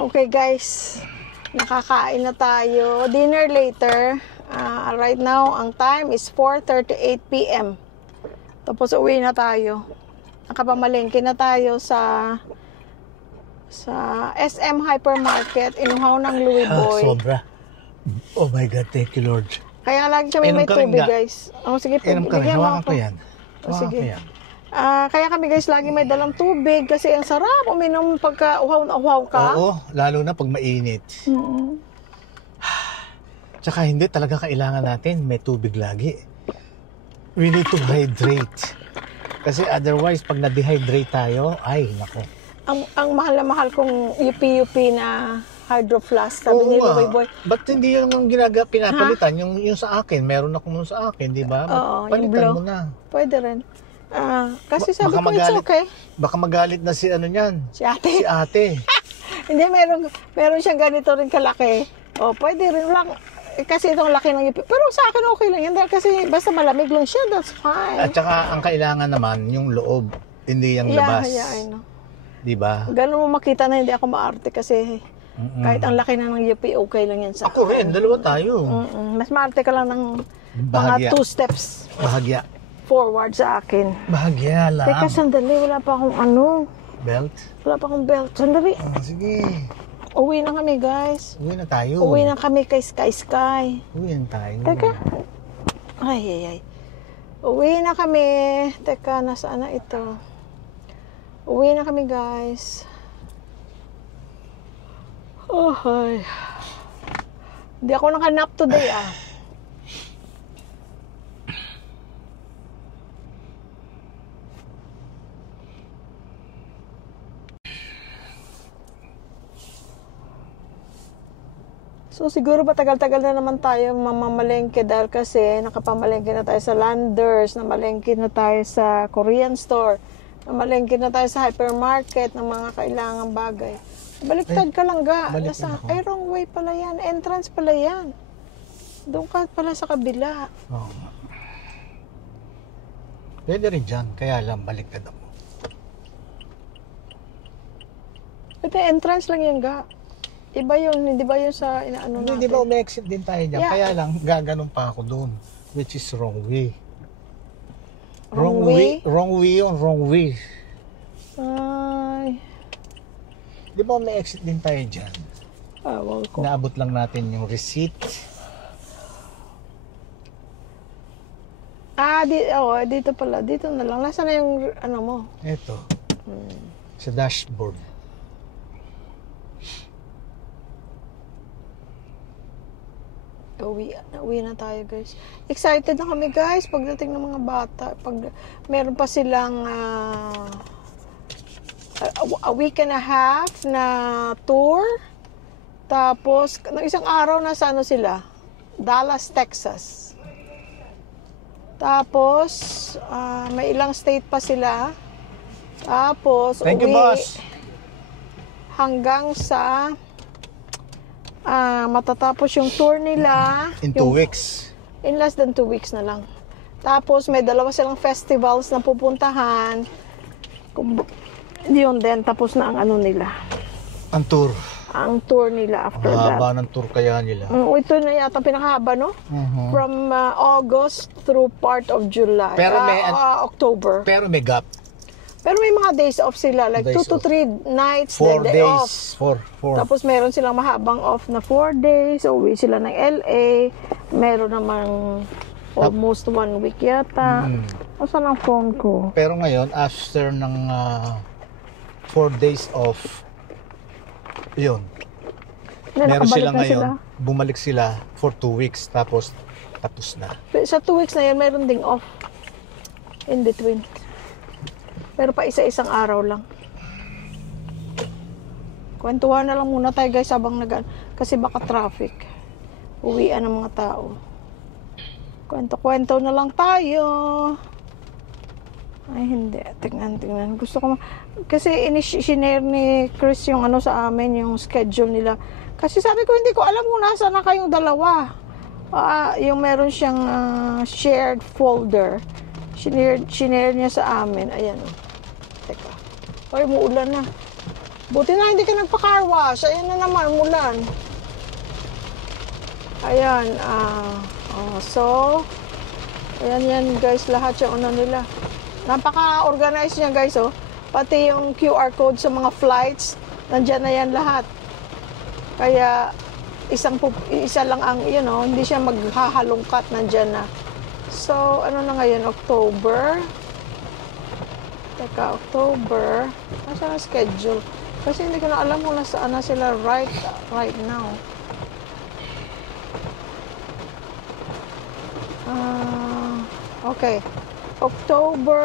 Okay guys, nakakain na tayo. Dinner later. Right now, ang time is 4:38 p.m. Tapos uwi na tayo. Nakapamalengke na tayo sa SM Hypermarket. Inuhaw ng Louis Boy. Sobra. Oh my God, thank you Lord. Kaya lagi kami may tubig guys. Sige po, bigyan mo ako. Sige. Kaya kami guys lagi may dalang tubig kasi ang sarap uminom pagka uhaw na uhaw ka. Oo, lalo na pag mainit. Tsaka hindi talaga kailangan natin may tubig lagi. We need to hydrate. Kasi otherwise pag na-dehydrate tayo, ay nako. Ang mahal na mahal kong UP na Hydro Flask, sabi ni Louis Boy. Ba't hindi yun ang pinapalitan? Yung sa akin, meron ako nun sa akin, di ba? Palitan mo na. Pwede rin. Kasi sabi ko, it's okay. Baka magalit na si ano niyan. Si ate. Si ate. Hindi, meron siyang ganito rin kalaki. Pwede rin lang. Kasi itong laki ng UP. Pero sa akin okay lang yan. Kasi basta malamig lang siya, that's fine. At saka ang kailangan naman, yung loob. Hindi yung labas. Yeah, I know. Diba? Ganun mo makita na hindi ako maarte kasi kahit ang laki na ng UP, okay lang yan sa akin. Ako rin, dalawa tayo. Mas maarte ka lang ng mga 2 steps. Bahagya. Forward sa akin. Bahagya lang. Teka, sandali. Wala pa akong ano. Belt? Wala pa akong belt. Sandali. Sige. Uwi na kami, guys. Uwi na tayo. Uwi na kami kay Sky. Uwi na tayo. Teka. Ay. Uwi na kami. Teka, nasaan na ito? Uwi na kami, guys. Oh, ay. Hindi ako nakanap today, So, siguro matagal-tagal na naman tayo mamamalengke dahil kasi nakapamalengke na tayo sa Landers, namalengke na tayo sa Korean store, namalengke na tayo sa hypermarket ng mga kailangang bagay. Baliktad ka lang ga. Wrong way pala yan. Entrance pala yan. Doon ka pala sa kabila. Oo. Pwede rin dyan. Kaya lang baliktad ako. Ito entrance lang yan ga. Iba yun. Hindi ba yun sa inaano natin? Hindi ba umi-exit din tayo dyan? Yeah. Kaya lang gaganon pa ako doon. Which is wrong way. Wrong way? Wrong way yun. Wrong way. Ay. Di ba may exit din tayo dyan? Wala ko. Naabot lang natin yung receipt. Dito pala. Dito na lang. Nasaan na yung ano mo? Ito. Sa dashboard. Uwi na tayo guys. Excited na kami guys pagdating ng mga bata. Pag meron pa silang a week and a half na tour. Tapos, ng isang araw na sa ano sila? Dallas, Texas. Tapos, may ilang state pa sila. Tapos, thank you, boss. Hanggang sa matatapos yung tour nila. In 2 weeks. In less than 2 weeks na lang. Tapos, may 2 silang festivals na pupuntahan. Yun din, tapos na ang ano nila. Ang tour. Ang tour nila after that. Haba ng tour kaya nila. Ito na yata pinakahaba, no? From August through part of July. Pero may October. Pero may gap. Pero may mga days off sila. Like 2 to 3 nights. 4 day days. Off. 4. Tapos meron silang mahabang off na 4 days. Uwi sila ng LA. Meron namang almost 1 week yata. Asan ang phone ko? Pero ngayon, after ng 4 days off, yun. Meron sila ngayon, bumalik sila for 2 weeks, tapos na. Sa 2 weeks na yun, meron ding off. In between. Pero pa isa-isang araw lang. Kwentuhan na lang muna tayo guys habang kasi baka traffic. Uwian ng mga tao. Kwento-kwento na lang tayo. Ay, hindi. Tingnan. Gusto ko kasi sinare ni Chris yung ano sa amin, yung schedule nila. Kasi sabi ko, hindi ko alam kung nasaan na kayong dalawa. Yung meron siyang shared folder. Sinare niya sa amin. Ayan. Teka. Ay, muulan na. Buti na hindi ka nagpa-car wash. Ayan na naman, mulan. Ayan. So, ayan yan guys, lahat yung ano nila. Napaka-organized niya guys, oh. Pati yung QR code sa mga flights, nandyan na yan lahat. Kaya, isa lang ang, hindi siya maghahalongkat, nandyan na. So, ano na ngayon, October. Teka, October. Nasaan ang schedule? Kasi hindi ko na alam kung nasaan na sila right now. Okay. October,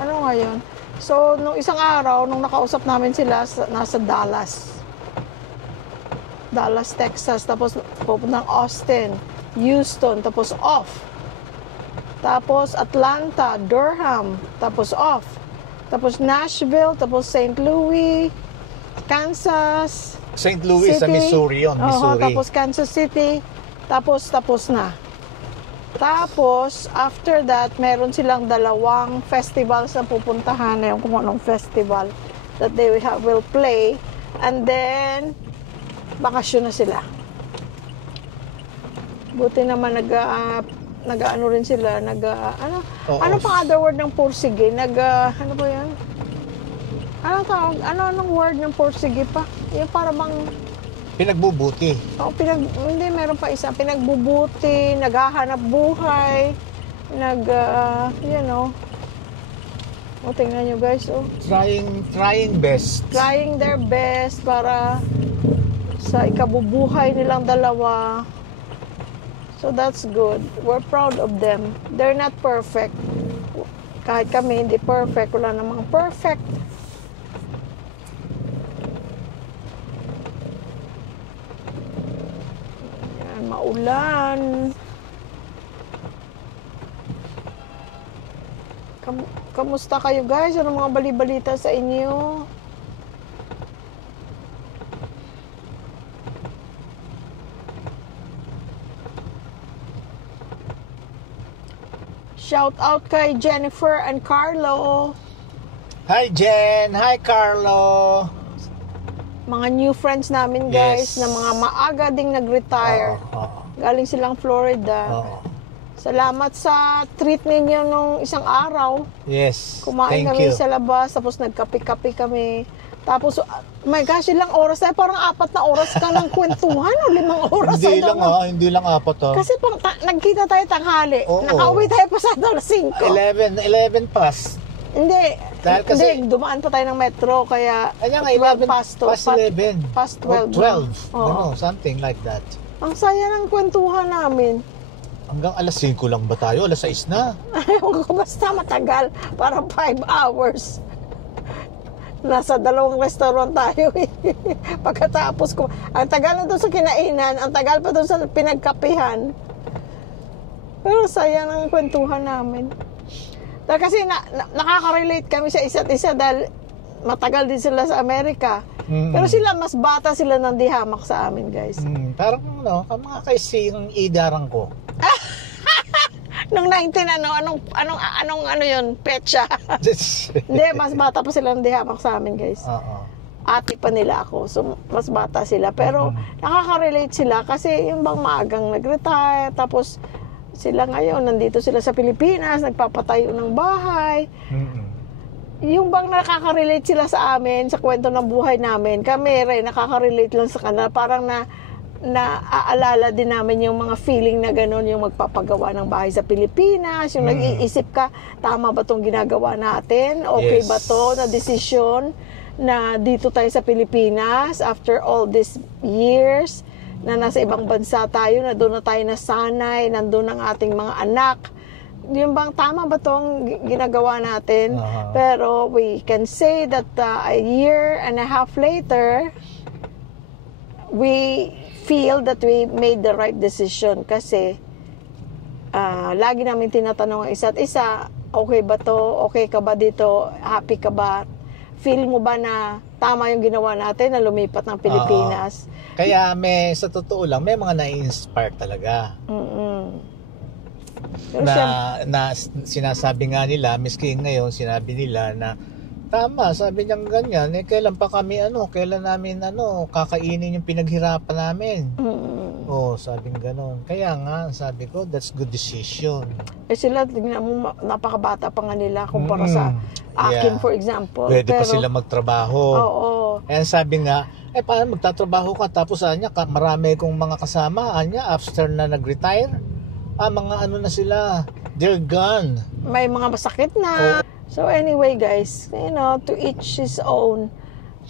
ano ngayon? So, nung isang araw, nung nakausap namin sila, nasa Dallas, Texas. Tapos, pupuntang Austin, Houston, tapos off. Tapos, Atlanta, Durham, tapos off. Tapos, Nashville, tapos St. Louis, Kansas St. Louis City. sa Missouri yun, Missouri. Tapos, Kansas City. Tapos na. Tapos, after that, meron silang 2 festivals na pupuntahan. Yung kung anong festival that they will play. And then, bakasyon na sila. Buti naman nag-ano rin sila. Ano pang other word ng porsige? Ano ba yan? Ano tawag? Anong word ng porsige pa? Yung para bang... Pinagbubuti. Hindi, meron pa isa. Pinagbubuti, naghahanap buhay, tingnan nyo guys, oh. Trying best. Trying their best para sa ikabubuhay nilang dalawa. So that's good. We're proud of them. They're not perfect. Kahit kami hindi perfect, wala namang perfect. Maulan. Kamusta kayo guys? Ano mga bali-balita sa inyo? Shout out kay Jennifer and Carlo. Hi Jen! Hi Carlo! Mga new friends namin guys, Yes. na mga maaga ding nag-retire. Galing silang Florida. Salamat sa treat ninyo nung isang araw. Yes. Kumain Thank kami you. sa labas, tapos nagkape-kape kami. Tapos, my gosh, ilang oras tayo? Parang 4 na oras ka ng kwentuhan o 5 oras. Hindi lang 4 Kasi nagkita tayo tanghali. Oo. Nakauwi tayo pa sa 5. 11 pas. Hindi. Dahil kasi- Hindi, dumaan pa tayo ng metro, kaya Kanya nga, 11 past 11. Past Or 12. 12. Oo. Something like that. Ang saya ng kwentuhan namin. Hanggang alas 5 lang ba tayo? Alas 6 na. Ayaw ko, basta matagal. Parang 5 hours. Nasa 2 restaurant tayo eh. Pagkatapos ko, ang tagal na doon sa kinainan, ang tagal pa doon sa pinagkapihan. Pero saya ng kwentuhan namin. Dahil kasi nakaka-relate kami sa isa't isa dahil matagal din sila sa Amerika. Pero sila, mas bata sila ng dihamak sa amin, guys. Parang mga kaising idarang ko. Nung 19, anong yun? Petsa. Hindi, mas bata pa sila ng dihamak sa amin, guys. Ate pa nila ako. So, mas bata sila. Pero, nakaka-relate sila kasi yung bang maagang nag-retire. Tapos, sila ngayon, nandito sila sa Pilipinas, nagpapatayo ng bahay. Yung bang nakaka-relate sila sa amin, sa kwento ng buhay namin, kami rin, nakaka-relate lang sa kanila. Parang naaalala din namin yung mga feeling na gano'n, yung magpapagawa ng bahay sa Pilipinas, yung nag-iisip ka, tama ba itong ginagawa natin? Okay Yes. ba to na desisyon na dito tayo sa Pilipinas after all these years na nasa ibang bansa tayo, na doon na tayo nasanay, nandun ang ating mga anak. Yung bang tama ba itong ginagawa natin? Pero we can say that a year and a half later, we feel that we made the right decision kasi lagi namin tinatanong ang isa't isa, okay ba to? Okay ka ba dito? Happy ka ba? Feel mo ba na tama yung ginawa natin na lumipat ng Pilipinas? Kaya sa totoo lang, may mga na-inspire talaga. Pero Na sinasabi nga nila, miski ngayon, sinabi nila na Tama, sabi niya ganyan, kailan pa kami kailan namin kakainin yung pinaghirapan namin. Sabi ng ganon. Kaya nga, sabi ko, that's good decision. Sila, tingnan mo, napakabata pa nga nila kumpara sa akin, for example. Pwede pa sila magtrabaho. Oo. Kaya sabi nga, paano magtatrabaho ka? Tapos marami kong mga kasama, after na nag-retire, mga na sila, they're gone. May mga masakit na. So anyway guys, to each his own.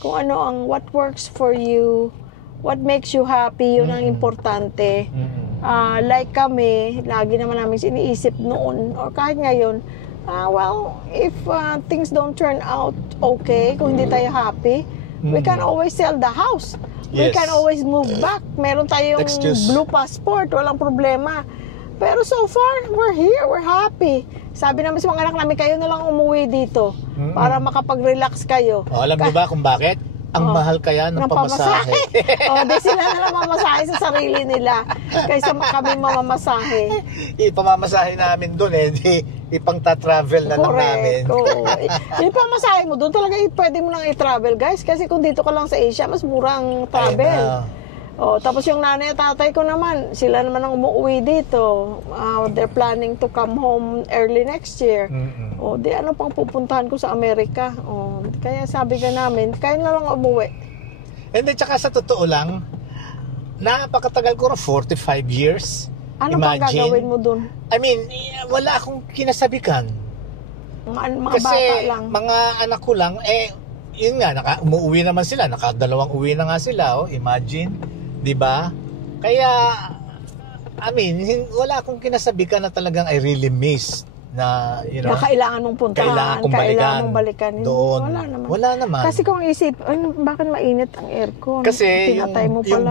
Kung what works for you, what makes you happy, yun ang importante. Like kami, lagi naman namin iniisip noon, or kahit ngayon, if things don't turn out okay, kung hindi tayo happy, we can always sell the house. We can always move back. Meron tayong blue passport, walang problema. Pero so far, we're here, we're happy. Sabi namin sa mga anak namin, kayo na lang umuwi dito para makapag-relax kayo. Alam niyo ba kung bakit? Ang mahal kaya ng pamasahe. Di sila na lang mamasahe sa sarili nila kaysa kami mamamasahe. Ipamamasahe namin doon ipang ta-travel na lang namin. Yung pamasahe mo doon talaga pwede mo nang i-travel guys, kasi kung dito ka lang sa Asia, mas murang travel. Tapos yung nanay at tatay ko naman, sila naman ang umuwi dito. They're planning to come home early next year. Di ano pang pupuntahan ko sa Amerika. Kaya sabi ka namin, kayo na lang umuwi. And then, tsaka sa totoo lang, napakatagal ko na 45 years. Ano pang gagawin mo dun? I mean, wala akong kinasabikan. Mga kasi bata lang. Mga anak ko lang, yun nga, umuwi naman sila. Nakadalawang uwi na nga sila, imagine. Diba? Kaya, I mean, wala akong kinasabikan na talagang I really miss na, na kailangan mong puntahan, kailangan mong balikan. Doon. Wala naman. Kasi kung isip, bakit mainit ang aircon? Kasi yung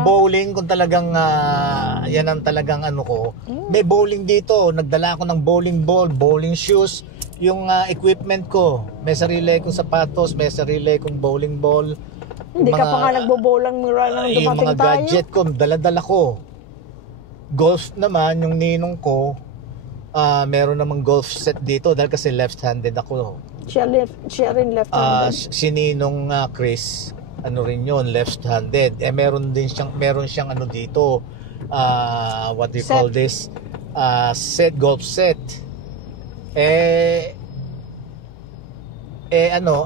bowling, kung talagang, yan ang talagang ko, may bowling dito. Nagdala ako ng bowling ball, bowling shoes, yung equipment ko. May sarili kong sapatos, may sarili kong bowling ball. Hindi ka pa nga nagbobolang mura nang dumating tayo. Yung mga gadget ko, dala-dala ko. Golf naman, yung ninong ko, meron namang golf set dito dahil kasi left-handed ako. Siya rin left-handed. Si Ninong Chris, rin yun, left-handed. Meron siyang dito, what do you call this? Golf set.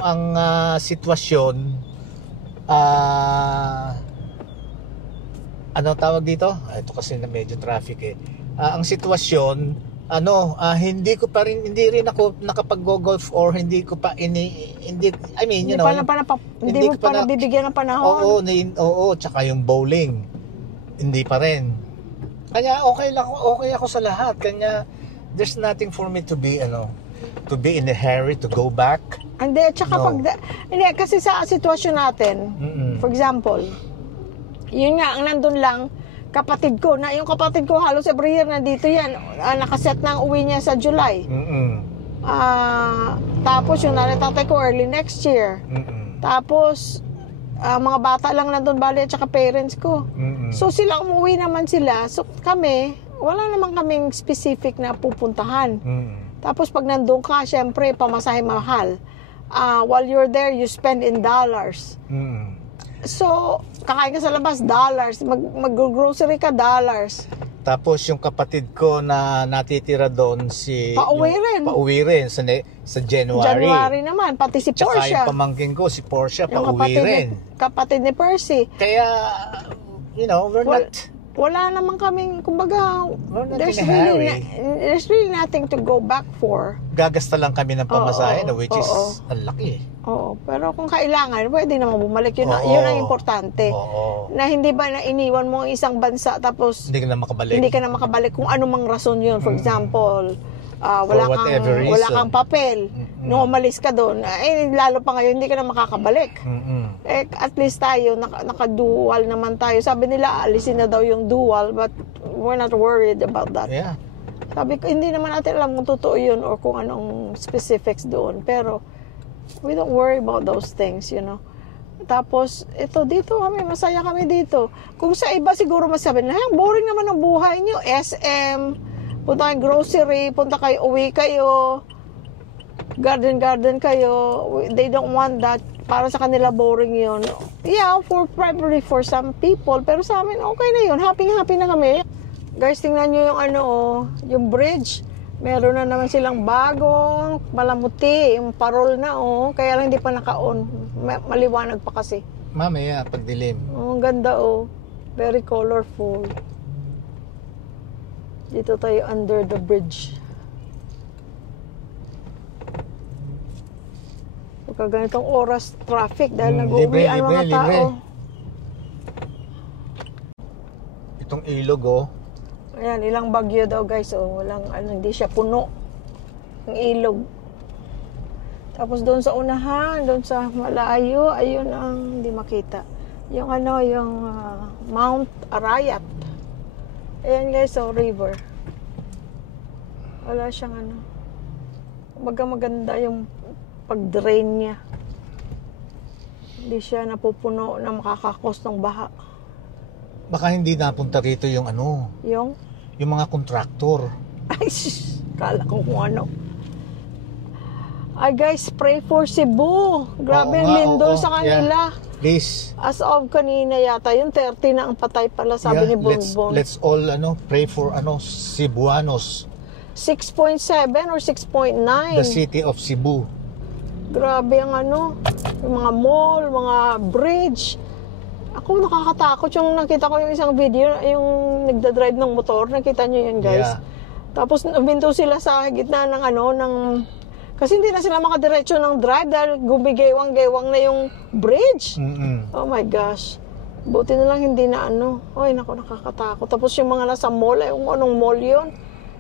Ang sitwasyon, ano tawag dito? Ito kasi na medyo traffic ang sitwasyon, hindi rin ako nakapag-golf or hindi ko pa hindi mo pa nabibigyan ng panahon. Oo, tsaka yung bowling hindi pa rin. Kaya okay ako sa lahat. Kanya there's nothing for me to be in a hurry to go back. Hindi, tsaka kasi sa sitwasyon natin, for example, yun nga, ang nandun lang, kapatid ko, yung kapatid ko halos every year nandito yan, nakaset na ang uwi niya sa July. Tapos yung nanay-tatay ko early next year. Tapos, mga bata lang nandun bali at saka parents ko. So sila umuwi naman sila, so kami, wala naman kaming specific na pupuntahan. Tapos pag nandun ka, syempre, pamasahe mahal. While you're there, you spend in dollars. So, kakain ka sa labas, dollars. Mag-grocery ka, dollars. Tapos yung kapatid ko na natitira doon, pauwi rin sa January. January naman, pati si Portia. Tsaka yung pamangkin ko, si Portia, pauwi rin. Kapatid ni Percy. Kaya, wala naman kaming, kumbaga, there's really nothing to go back for. Gagasta lang kami ng pamasahe, which is ang laki. Oo, pero kung kailangan, pwede naman bumalik. Yun ang importante. Na hindi ba na iniwan mo ang isang bansa tapos hindi ka na makabalik kung anumang rason yun. For example, wala kang papel. Nung umalis ka doon, lalo pa ngayon, hindi ka na makakabalik. At least tayo, naka-dual naman tayo. Sabi nila, alisin na daw yung dual, but we're not worried about that. Yeah. Sabi ko, hindi naman natin alam kung totoo yun or kung anong specifics doon. Pero, we don't worry about those things, Tapos, dito kami, masaya kami dito. Kung sa iba siguro masabi na, boring naman ang buhay niyo. SM, punta kayo grocery, punta kayo, uwi kayo. garden kayo, they don't want that. Para sa kanila boring yun. Yeah, probably for some people, pero sa amin okay na yun. Happy na kami. Guys, tingnan nyo yung yung bridge. Meron na naman silang bagong malamuti, yung parol na kaya lang hindi pa naka-on. Maliwanag pa kasi. Mamaya, pagdilim. Ang ganda very colorful. Dito tayo under the bridge. Pagka ganitong oras traffic dahil nag-uwi ang mga tao. Itong ilog Ayan, ilang bagyo daw guys. Walang hindi siya puno. Ang ilog. Tapos doon sa unahan, doon sa malayo, ayun ang hindi makita. Yung yung Mount Arayat. Ayan guys, river. Wala siyang maganda yung pag-drain niya. Hindi siya napupuno na makakakos ng baha. Baka hindi napunta rito yung yung mga kontraktor. Ay, kala ko kung ano. Ay guys, pray for Cebu. Grabe lindol sa kanila. Yeah. Please. As of kanina yata, yung 30 na ang patay pala, sabi ni Bongbong. Let's all pray for Cebuanos. 6.7 or 6.9. The city of Cebu. Grabe ang yung mga mall, mga bridge. Ako nakakatakot yung nakita ko yung isang video, yung nagda-drive ng motor, nakita nyo yun guys. Yeah. Tapos uminto sila sa gitna ng kasi hindi na sila makadiretso ng drive dahil gumigewang-gewang na yung bridge. Oh my gosh. Buti na lang hindi na Ay naku, nakakatakot. Tapos yung mga nasa mall, yung anong mall yun,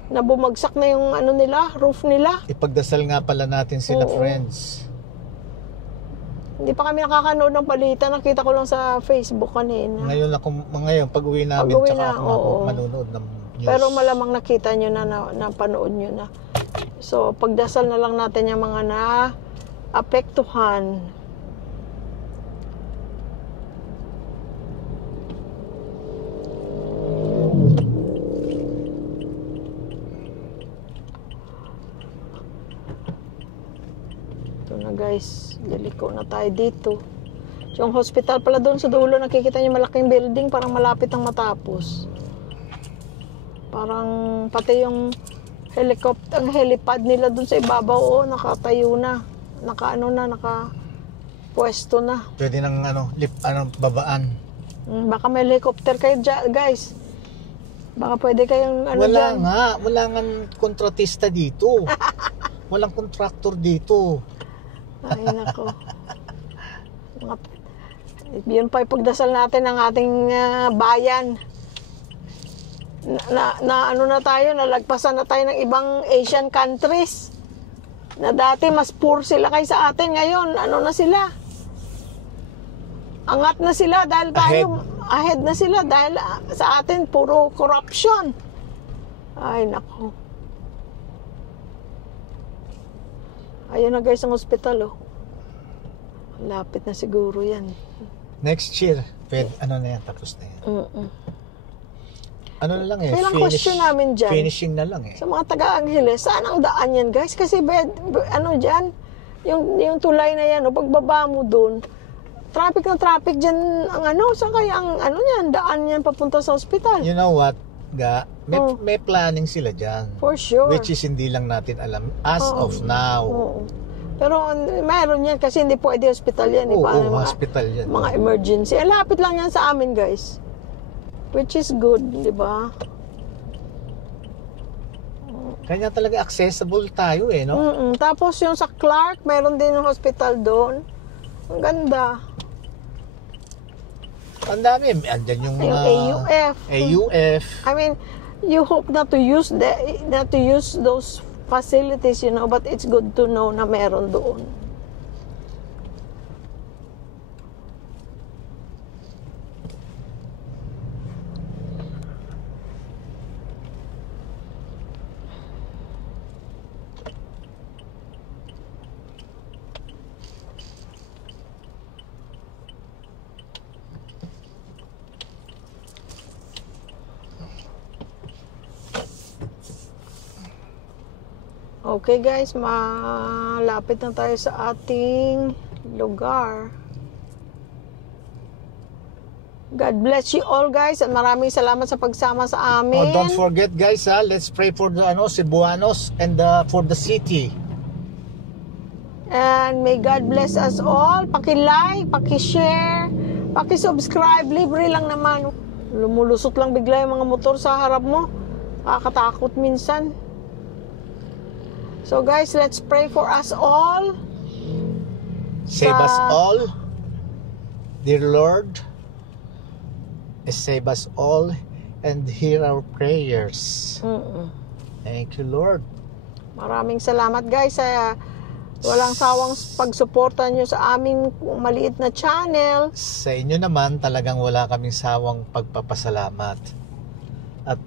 na bumagsak na yung nila, roof nila. Ipagdasal nga pala natin sila, friends. Hindi pa kami nakakanood ng balita. Nakita ko lang sa Facebook kanina. Ngayon pag-uwi namin, tsaka ako manonood ng news. Pero malamang nakita nyo na, napanood nyo na. So, pagdasal na lang natin yung mga na-apektuhan. Guys, liliko na tayo dito. Yung hospital pala doon sa dulo, nakikita niyo malaking building, parang malapit ang matapos. Parang pati yung ang helipad nila doon sa ibabaw, nakatayo na. Naka-pwesto na. Pwede nang babaan. Baka may helicopter kayo guys. Baka pwede kayong dyan. Wala nga kontratista dito. Walang kontraktor dito. Ay, nako. Yun pa ipagdasal natin ang ating bayan. Na tayo, nalagpasan na tayo ng ibang Asian countries. Na dati mas poor sila kaysa atin. Ngayon, na sila? Angat na sila dahil tayo, ahead na sila dahil sa atin puro corruption. Ay, nako. Ayun na guys ang hospital Lapit na siguro yan. Next year, na yan, tapos na yan. Na lang Kailang question namin dyan. Finishing na lang Sa mga taga-Angeles, saan ang daan yan guys? Kasi dyan, yung tulay na yan, pagbaba mo dun, traffic na traffic dyan, saan kaya ang yan, daan yan papunta sa hospital? You know what? May planning sila dyan. For sure. Which is hindi lang natin alam as of now. Pero mayroon yan kasi hindi pwede hospital yan. Hospital yan. Mga emergency. Lapit lang yan sa amin guys. Which is good, di ba? Kanya talaga accessible tayo no? Tapos yung sa Clark, mayroon din yung hospital doon. Ang ganda. Ang dami. Andyan yung AUF. I mean, you hope not to use those facilities, but it's good to know na meron doon. Okay guys, malapit na tayo sa ating lugar. God bless you all guys at maraming salamat sa pagsama sa amin. Oh, don't forget guys, let's pray for the Cebuanos and for the city. And may God bless us all. Paki-like, paki-share, paki-subscribe. Libre lang naman. Lumulusot lang bigla yung mga motor sa harap mo. Nakakatakot minsan. So guys, let's pray for us all. Save us all. Dear Lord, save us all and hear our prayers. Thank you, Lord. Maraming salamat guys sa walang sawang pagsuporta nyo sa aming maliit na channel. Sa inyo naman, talagang wala kaming sawang pagpapasalamat. At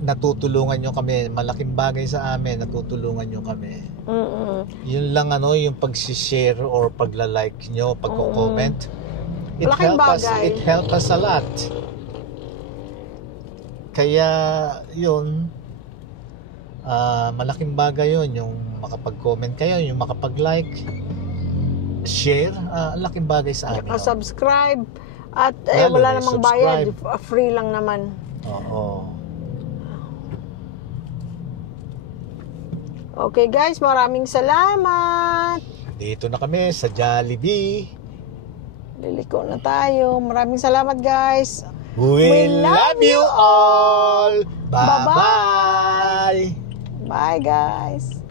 natutulungan nyo kami. Malaking bagay sa amin, natutulungan nyo kami. Yun lang yung pag-share or pagla-like nyo, pag-comment. It help us a lot. Kaya yun, malaking bagay yun, yung makapag-comment kayo, yung makapag-like, share, laking bagay sa amin. Subscribe at wala namang bayad, free lang naman. Oo. Okay guys, maraming salamat. Dito na kami sa Jollibee. Liliko na tayo. Maraming salamat guys. We love you all. Bye-bye. Bye guys.